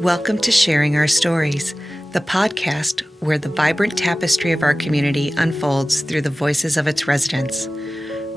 Welcome to Sharing Our Stories, the podcast where the vibrant tapestry of our community unfolds through the voices of its residents.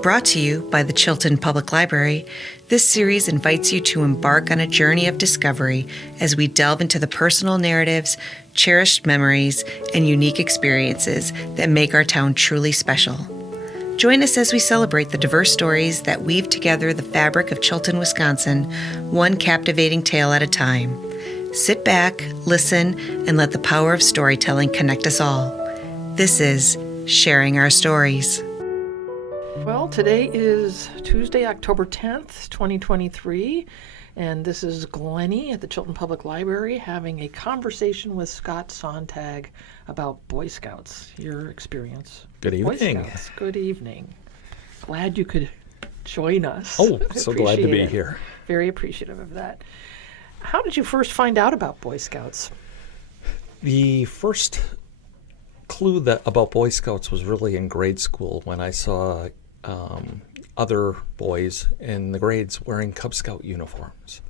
Brought to you by the Chilton Public Library, this series invites you to embark on a journey of discovery as we delve into the personal narratives, cherished memories, and unique experiences that make our town truly special. Join us as we celebrate the diverse stories that weave together the fabric of Chilton, Wisconsin, one captivating tale at a time. Sit back, listen, and let the power of storytelling connect us all. This is Sharing Our Stories. Well, today is Tuesday, October 10th, 2023, and this is Glennie at the Chilton Public Library having a conversation with Scott Sonntag about Boy Scouts, your experience. Good evening. Boy Scouts, good evening. Glad you could join us. Oh, so glad to be Appreciate it. here. Very appreciative of that. How did you first find out about Boy Scouts? The first clue about Boy Scouts was really in grade school when I saw other boys in the grades wearing Cub Scout uniforms.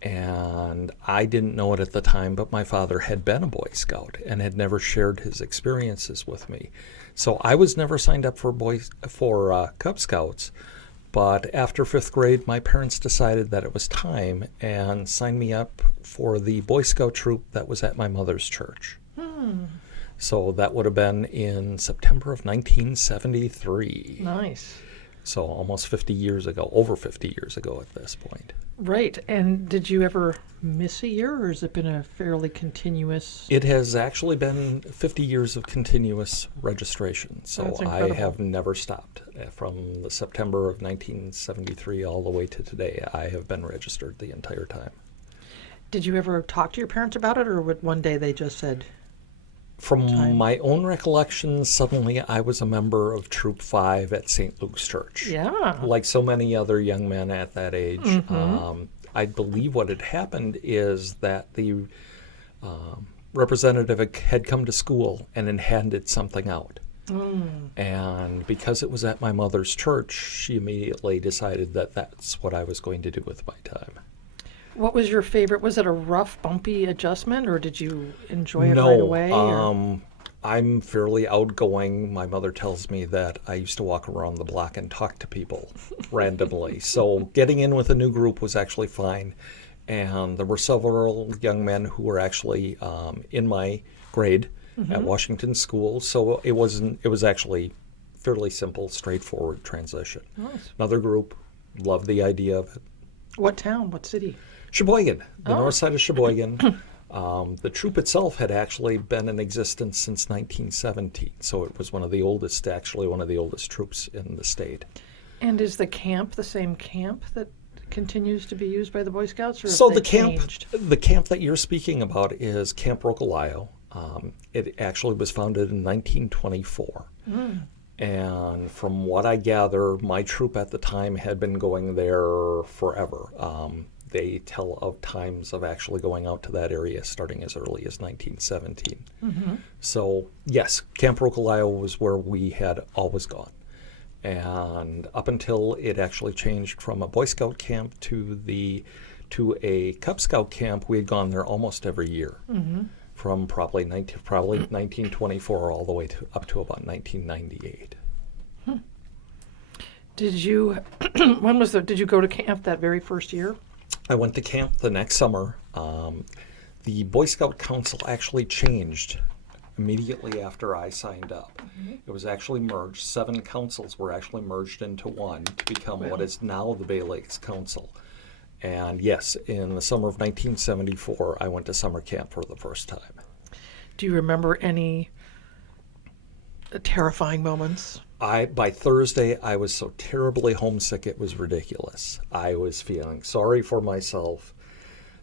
And I didn't know it at the time, but my father had been a Boy Scout and had never shared his experiences with me. So I was never signed up for Cub Scouts. But after fifth grade, my parents decided that it was time and signed me up for the Boy Scout troop that was at my mother's church. So that would have been in September of 1973. Nice. So almost 50 years ago, over 50 years ago at this point. Right. And did you ever miss a year, or has it been a fairly continuous? It has actually been 50 years of continuous registration. So That's I incredible. have never stopped. From the September of 1973 all the way to today, I have been registered the entire time. Did you ever talk to your parents about it, or would one day they just said, From Time. my own recollections, suddenly I was a member of Troop 5 at St. Luke's Church. yeah? Like so many other young men at that age, I believe what had happened is that the representative had come to school and had handed something out. And because it was at my mother's church, she immediately decided that that's what I was going to do with my time. What was your favorite? Was it a rough, bumpy adjustment, or did you enjoy it right away? or- I'm fairly outgoing. My mother tells me that I used to walk around the block and talk to people randomly. So getting in with a new group was actually fine. And there were several young men who were actually in my grade at Washington School. So it was actually fairly simple, straightforward transition. Nice. Another group loved the idea of it. What town? What city? Sheboygan, the north side of Sheboygan. The troop itself had actually been in existence since 1917, so it was one of the oldest troops in the state. And is the camp the same camp that continues to be used by the Boy Scouts, or So have they changed? the camp that you're speaking about is Camp Rocolio. It actually was founded in 1924. And from what I gather, my troop at the time had been going there forever. They tell of times of actually going out to that area starting as early as 1917. So yes, Camp Rocolio was where we had always gone. And up until it actually changed from a Boy Scout camp to a Cub Scout camp, we had gone there almost every year. From probably 1924 all the way up to about 1998. Did you? Did you go to camp that very first year? I went to camp the next summer. The Boy Scout Council actually changed immediately after I signed up. It was actually merged. 7 councils were actually merged into one to become what is now the Bay Lakes Council. And yes, in the summer of 1974, I went to summer camp for the first time. Do you remember any terrifying moments? By Thursday, I was so terribly homesick, it was ridiculous. I was feeling sorry for myself.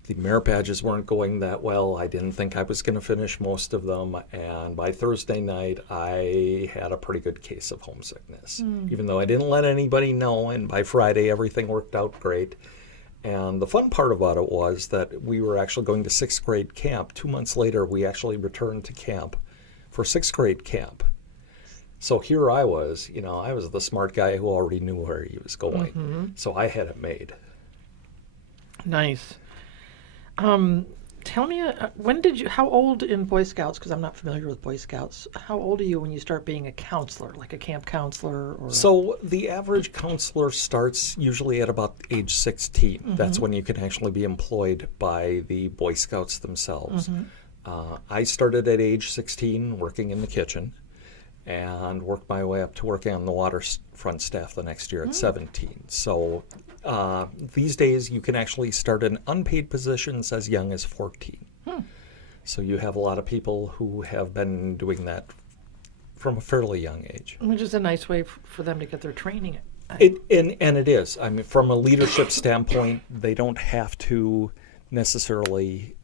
The merit badges weren't going that well. I didn't think I was going to finish most of them. And by Thursday night, I had a pretty good case of homesickness, even though I didn't let anybody know. And by Friday, everything worked out great. And the fun part about it was that we were actually going to 6th grade camp. 2 months later, we actually returned to camp for 6th grade camp. So here I was the smart guy who already knew where he was going. So I had it made. Nice. Tell me, how old in Boy Scouts, because I'm not familiar with Boy Scouts, how old are you when you start being a counselor, like a camp counselor? So the average counselor starts usually at about age 16. Mm-hmm. That's when you can actually be employed by the Boy Scouts themselves. Mm-hmm. I started at age 16 working in the kitchen and worked my way up to working on the waterfront staff the next year at 17. So these days you can actually start in unpaid positions as young as 14. So you have a lot of people who have been doing that from a fairly young age. Which is a nice way for them to get their training. And it is. I mean, from a leadership standpoint, they don't have to necessarily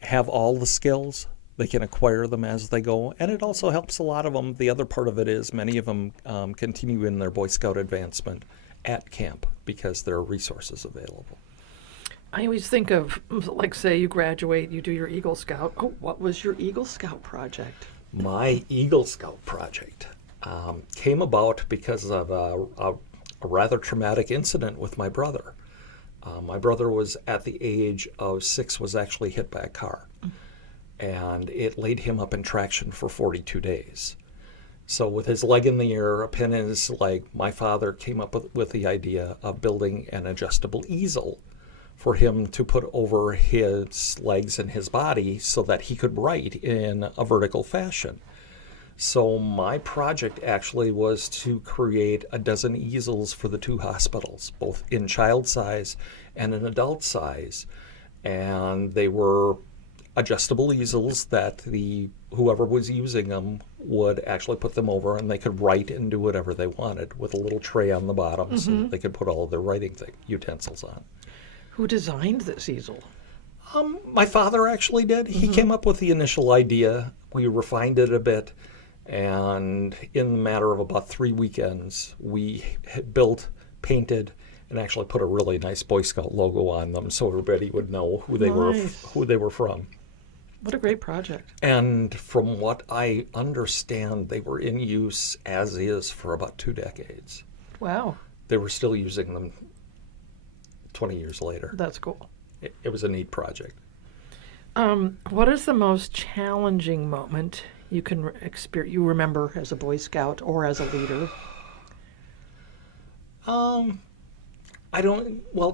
have all the skills. They can acquire them as they go. And it also helps a lot of them. The other part of it is many of them continue in their Boy Scout advancement at camp because there are resources available. I always think of, like, say you graduate, you do your Eagle Scout. Oh, what was your Eagle Scout project? My Eagle Scout project came about because of a rather traumatic incident with my brother. My brother was at the age of 6, was actually hit by a car. And it laid him up in traction for 42 days. So with his leg in the air, a pin in his leg, my father came up with the idea of building an adjustable easel for him to put over his legs and his body so that he could write in a vertical fashion. So my project actually was to create a dozen easels for the 2 hospitals, both in child size and in adult size. And they were adjustable easels that whoever was using them would actually put them over, and they could write and do whatever they wanted with a little tray on the bottom so that they could put all of their writing utensils on. Who designed this easel? My father actually did. He came up with the initial idea. We refined it a bit, and in the matter of about 3 weekends, we had built, painted, and actually put a really nice Boy Scout logo on them so everybody would know who they were from. What a great project. And from what I understand, they were in use as is for about 2 decades. Wow. They were still using them 20 years later. That's cool. It was a neat project. What is the most challenging moment you can you remember as a Boy Scout or as a leader?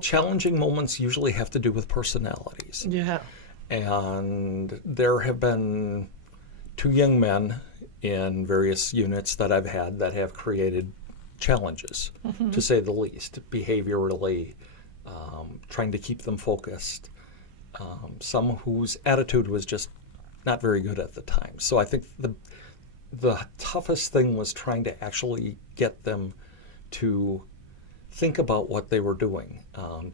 Challenging moments usually have to do with personalities. Yeah. And there have been 2 young men in various units that I've had that have created challenges, to say the least, behaviorally, trying to keep them focused. Some whose attitude was just not very good at the time. So I think the toughest thing was trying to actually get them to think about what they were doing.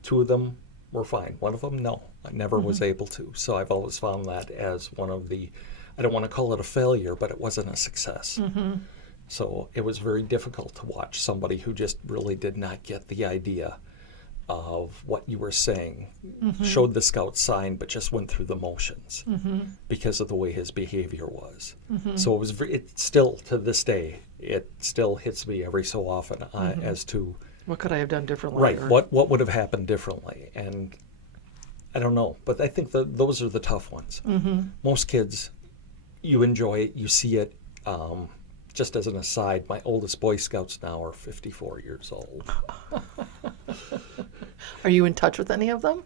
2 of them were fine. One of them, no. I never was able to. So I've always found that as one of the, I don't want to call it a failure, but it wasn't a success. So it was very difficult to watch somebody who just really did not get the idea of what you were saying, showed the scout sign, but just went through the motions because of the way his behavior was. So it still, to this day, it still hits me every so often as to what could I have done differently? Right. What would have happened differently? And I don't know, but I think those are the tough ones. Most kids, you enjoy it, you see it. Just as an aside, my oldest Boy Scouts now are 54 years old. Are you in touch with any of them?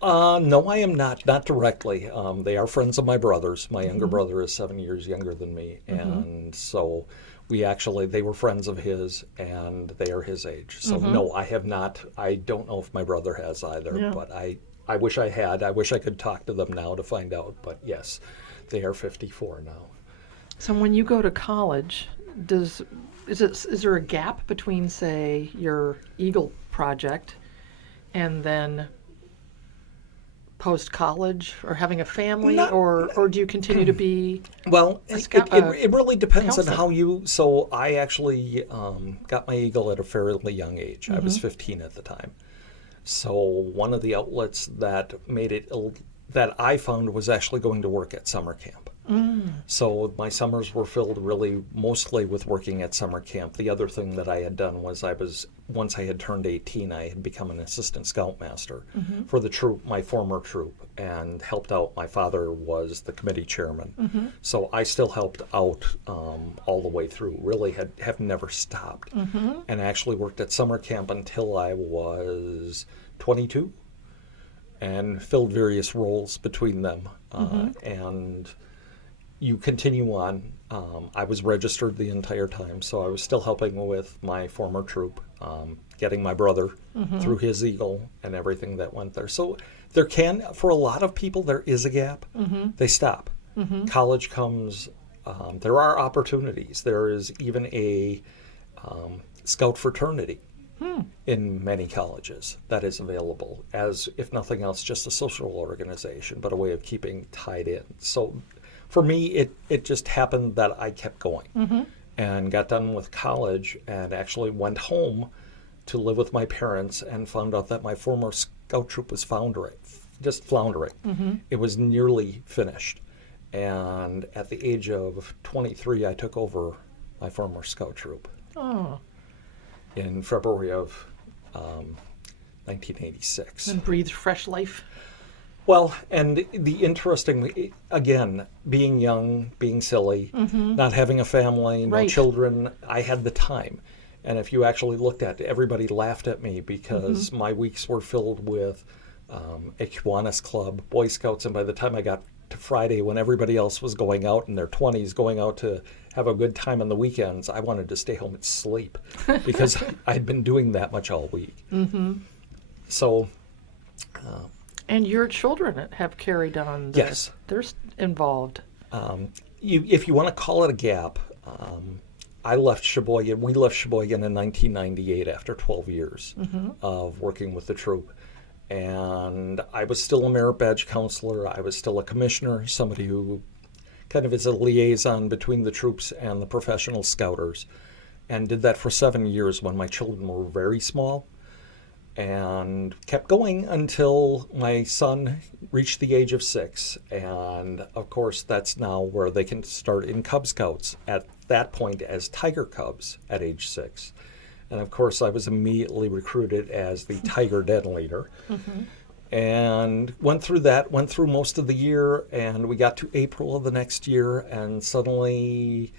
No, I am not directly. They are friends of my brother's. My younger brother is 7 years younger than me, and so they were friends of his, and they are his age. So no, I have not. I don't know if my brother has either, but I wish I had. I wish I could talk to them now to find out, but yes, they are 54 now. So when you go to college, is there a gap between, say, your Eagle project and then post-college or having a family, or do you continue to be it really depends on how you. So I actually got my Eagle at a fairly young age. I was 15 at the time. So one of the outlets that made it that I found was actually going to work at summer camp. So my summers were filled really mostly with working at summer camp. The other thing that I had done was once I had turned 18, I had become an assistant scoutmaster for the troop, my former troop, and helped out. My father was the committee chairman. So I still helped out all the way through, really have never stopped, and actually worked at summer camp until I was 22 and filled various roles between them. And you continue on. I was registered the entire time, so I was still helping with my former troop, getting my brother through his Eagle and everything that went there. So there for a lot of people, there is a gap. They stop. College comes, there are opportunities. There is even a scout fraternity in many colleges that is available as, if nothing else, just a social organization, but a way of keeping tied in. So for me, it just happened that I kept going and got done with college and actually went home to live with my parents and found out that my former scout troop was floundering. It was nearly finished. And at the age of 23, I took over my former scout troop in February of 1986. And breathed fresh life. Well, and the interesting, again, being young, being silly, not having a family, no children, I had the time. And if you actually looked at it, everybody laughed at me because my weeks were filled with a Kiwanis Club, Boy Scouts, and by the time I got to Friday, when everybody else was going out in their 20s, going out to have a good time on the weekends, I wanted to stay home and sleep because I'd been doing that much all week. So... and your children have carried on. Yes. They're involved. If you want to call it a gap, I left Sheboygan. We left Sheboygan in 1998 after 12 years of working with the troop. And I was still a merit badge counselor. I was still a commissioner, somebody who kind of is a liaison between the troops and the professional scouters, and did that for 7 years when my children were very small. And kept going until my son reached the age of 6. And of course, that's now where they can start in Cub Scouts at that point as Tiger Cubs at age 6. And of course, I was immediately recruited as the Tiger Den leader. And went through most of the year, and we got to April of the next year, and suddenly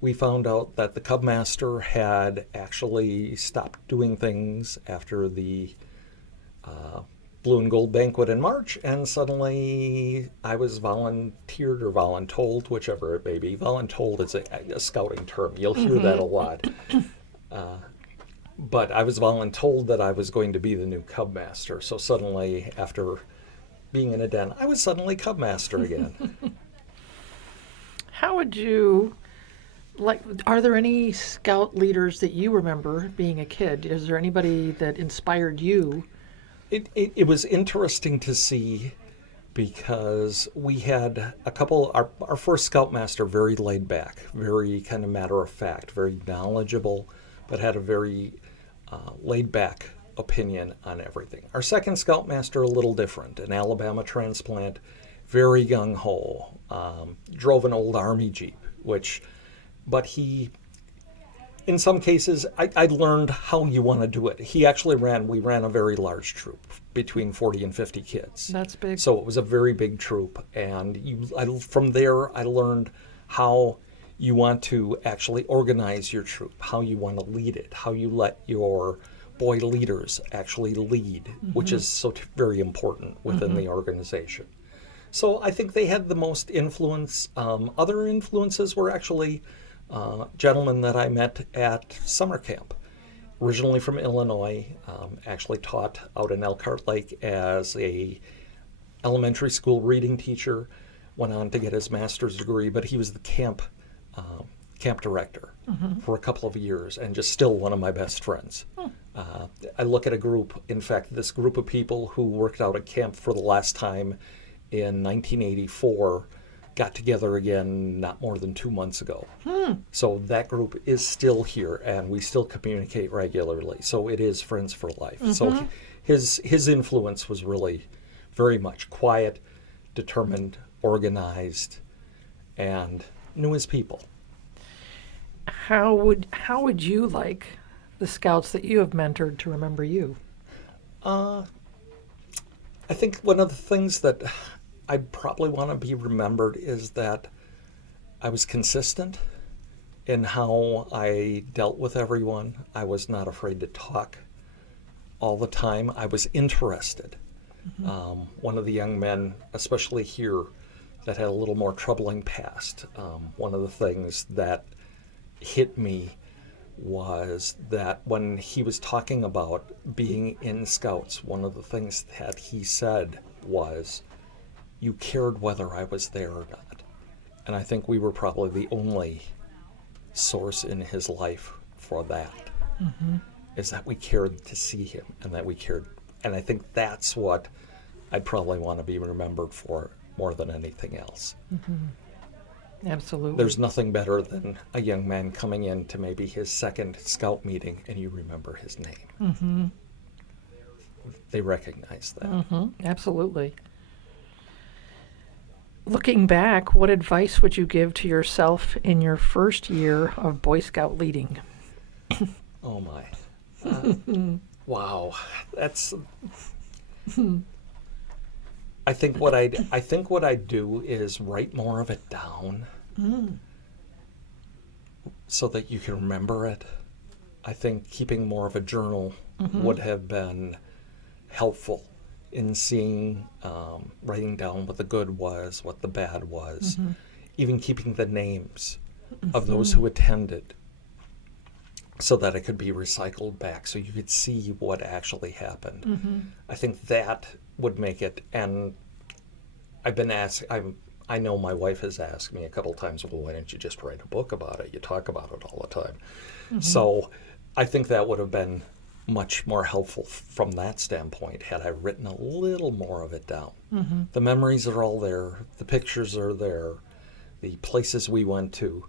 we found out that the Cub Master had actually stopped doing things after the Blue and Gold Banquet in March, and suddenly I was volunteered or voluntold, whichever it may be. Voluntold is a scouting term. You'll hear that a lot. But I was voluntold that I was going to be the new Cub Master. So suddenly, after being in a den, I was suddenly Cub Master again. How would you... are there any scout leaders that you remember being a kid? Is there anybody that inspired you? It was interesting to see because we had a couple, our first scoutmaster, very laid back, very kind of matter of fact, very knowledgeable, but had a very laid back opinion on everything. Our second scoutmaster, a little different, an Alabama transplant, very gung-ho, drove an old Army Jeep, but he, in some cases, I learned how you want to do it. We ran a very large troop, between 40 and 50 kids. That's big. So it was a very big troop. And from there, I learned how you want to actually organize your troop, how you want to lead it, how you let your boy leaders actually lead, which is very important within the organization. So I think they had the most influence. Other influences were actually gentlemen that I met at summer camp, originally from Illinois, actually taught out in Elkhart Lake as a elementary school reading teacher, went on to get his master's degree, but he was the camp director for a couple of years and just still one of my best friends. I look at this group of people who worked out at camp for the last time in 1984 got together again not more than 2 months ago. So that group is still here, and we still communicate regularly. So it is friends for life. So his influence was really very much quiet, determined, organized, and knew his people. How would you like the scouts that you have mentored to remember you? I think one of the things that I probably want to be remembered is that I was consistent in how I dealt with everyone. I was not afraid to talk all the time. I was interested. One of the young men, especially here, that had a little more troubling past, one of the things that hit me was that when he was talking about being in Scouts, one of the things that he said was, you cared whether I was there or not. And I think we were probably the only source in his life for that, is that we cared to see him and that we cared. And I think that's what I'd probably want to be remembered for more than anything else. Absolutely. There's nothing better than a young man coming in to maybe his second Scout meeting and you remember his name. They recognize that. Absolutely. Looking back, what advice would you give to yourself in your first year of Boy Scout leading? Oh my. Wow. That's I think what I'd do is write more of it down so that you can remember it. I think keeping more of a journal would have been helpful in seeing, writing down what the good was, what the bad was, even keeping the names of those who attended so that it could be recycled back so you could see what actually happened. I think that would make it, and I've been asked, I know my wife has asked me a couple times, well, why didn't you just write a book about it? You talk about it all the time. So I think that would have been much more helpful from that standpoint had I written a little more of it down. The memories are all there. The pictures are there. The places we went to.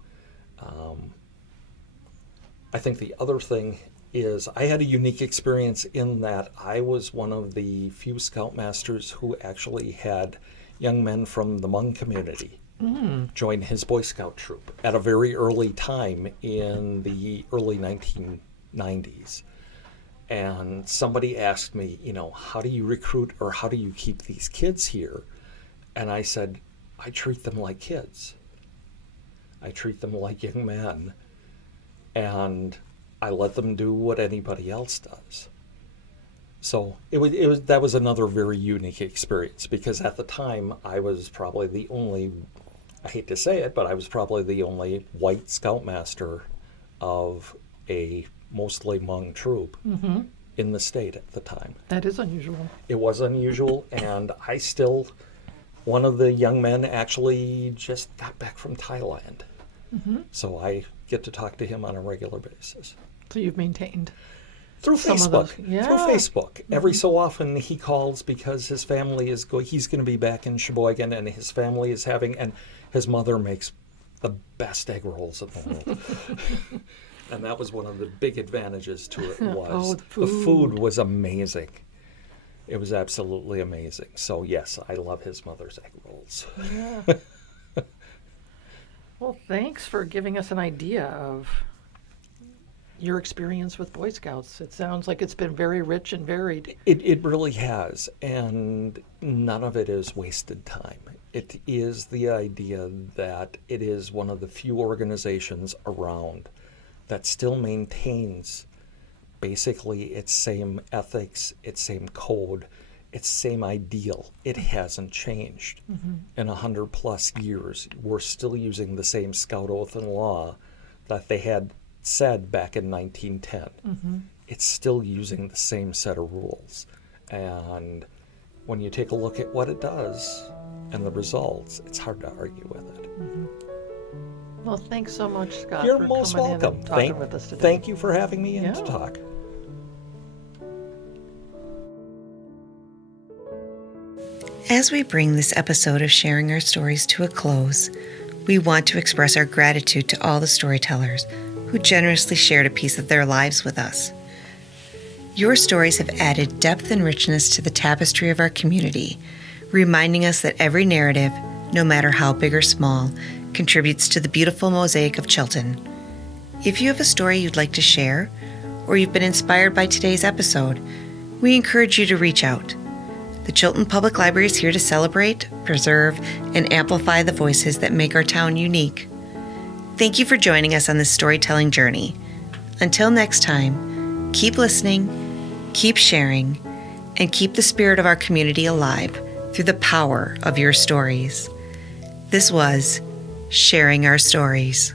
I think the other thing is I had a unique experience in that I was one of the few Scoutmasters who actually had young men from the Hmong community join his Boy Scout troop at a very early time in the early 1990s. And somebody asked me, how do you recruit or how do you keep these kids here? And I said, I treat them like kids. I treat them like young men. And I let them do what anybody else does. So that was another very unique experience because at the time I was probably the only, I hate to say it, but I was probably the only white Scoutmaster of a mostly Hmong troop in the state at the time. That is unusual. It was unusual, and one of the young men actually just got back from Thailand. So I get to talk to him on a regular basis. So you've maintained through some Facebook. of those. Through Facebook. Every so often he calls because his family he's going to be back in Sheboygan, and his family is and his mother makes the best egg rolls in the world. And that was one of the big advantages to it was the food was amazing. It was absolutely amazing. So yes, I love his mother's egg rolls. Yeah. Well, thanks for giving us an idea of your experience with Boy Scouts. It sounds like it's been very rich and varied. It really has, and none of it is wasted time. It is the idea that it is one of the few organizations around that still maintains basically its same ethics, its same code, its same ideal. It hasn't changed. In 100+ years, we're still using the same Scout oath and law that they had said back in 1910. It's still using the same set of rules. And when you take a look at what it does and the results, it's hard to argue with it. Well, thanks so much, Scott. You're for most coming welcome. In and talking with us today. Thank you for having me in to talk. As we bring this episode of Sharing Our Stories to a close, we want to express our gratitude to all the storytellers who generously shared a piece of their lives with us. Your stories have added depth and richness to the tapestry of our community, reminding us that every narrative, no matter how big or small, contributes to the beautiful mosaic of Chilton. If you have a story you'd like to share, or you've been inspired by today's episode, we encourage you to reach out. The Chilton Public Library is here to celebrate, preserve, and amplify the voices that make our town unique. Thank you for joining us on this storytelling journey. Until next time, keep listening, keep sharing, and keep the spirit of our community alive through the power of your stories. This was Sharing Our Stories.